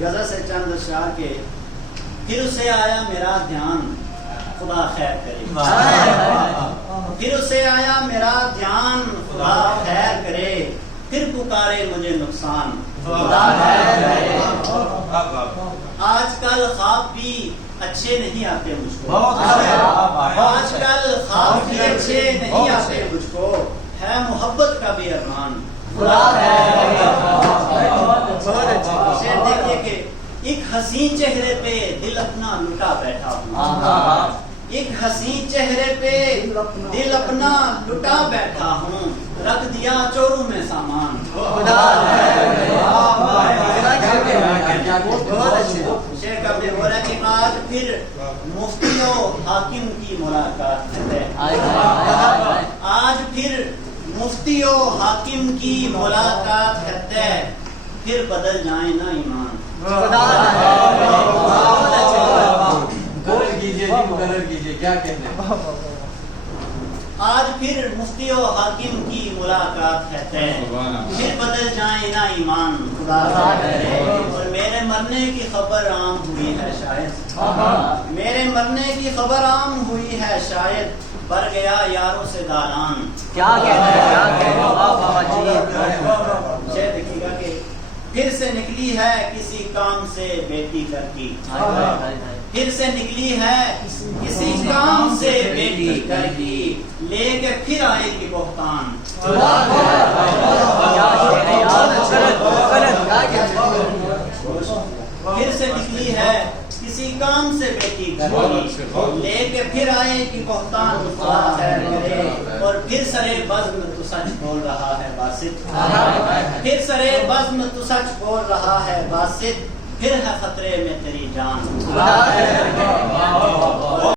غزل سے چند اشعار کے پھر اسے آیا میرا دھیان خدا خیر کرے پھر اسے آیا میرا دھیان خدا خیر کرے پھر پکارے مجھے نقصان خدا خیر کرے آج کل خواب بھی اچھے نہیں آتے مجھ کو آج کل خواب بھی اچھے نہیں آتے مجھ کو ہے محبت کا بھی ارمان خدا خیر شعر دیکھیے کہ ایک حسین چہرے پہ دل اپنا لٹا بیٹھا ہوں ایک حسین چہرے پہ دل اپنا لٹا بیٹھا ہوں رکھ دیا چوروں میں سامان شعر کا بھی ہو رہا ہے کہ آج پھر مفتی و حاکم کی ملاقات ہے آج پھر مفتی و حاکم کی ملاقات ہے پھر بدل جائیں نا ایمان کیا کہتے ہیں آج پھر مفتی و حاکم کی ملاقات ہے پھر بدل جائیں نا ایمان خدا کرے اور میرے مرنے کی خبر عام ہوئی ہے شاید میرے مرنے کی خبر عام ہوئی ہے شاید بھر گیا یاروں سے دالان کیا کہتے ہیں کیا کہتے ہیں شاید دیکھیے گا کہ پھر سے نکلی ہے کسی کام سے بیٹی گھر کی پھر سے نکلی ہے کسی کام سے بیٹی گھر کی لے کے پھر آئے گی بہتان پھر سے نکلی ہے کسی کام سے بیٹی گھر کی لے کے پھر آئے گی بہتان خدا خیر کرے اور پھر سرے بزم تو سچ بول رہا ہے باسط پھر سرے بزم تو سچ بول رہا ہے باسط پھر ہے خطرے میں تیری جان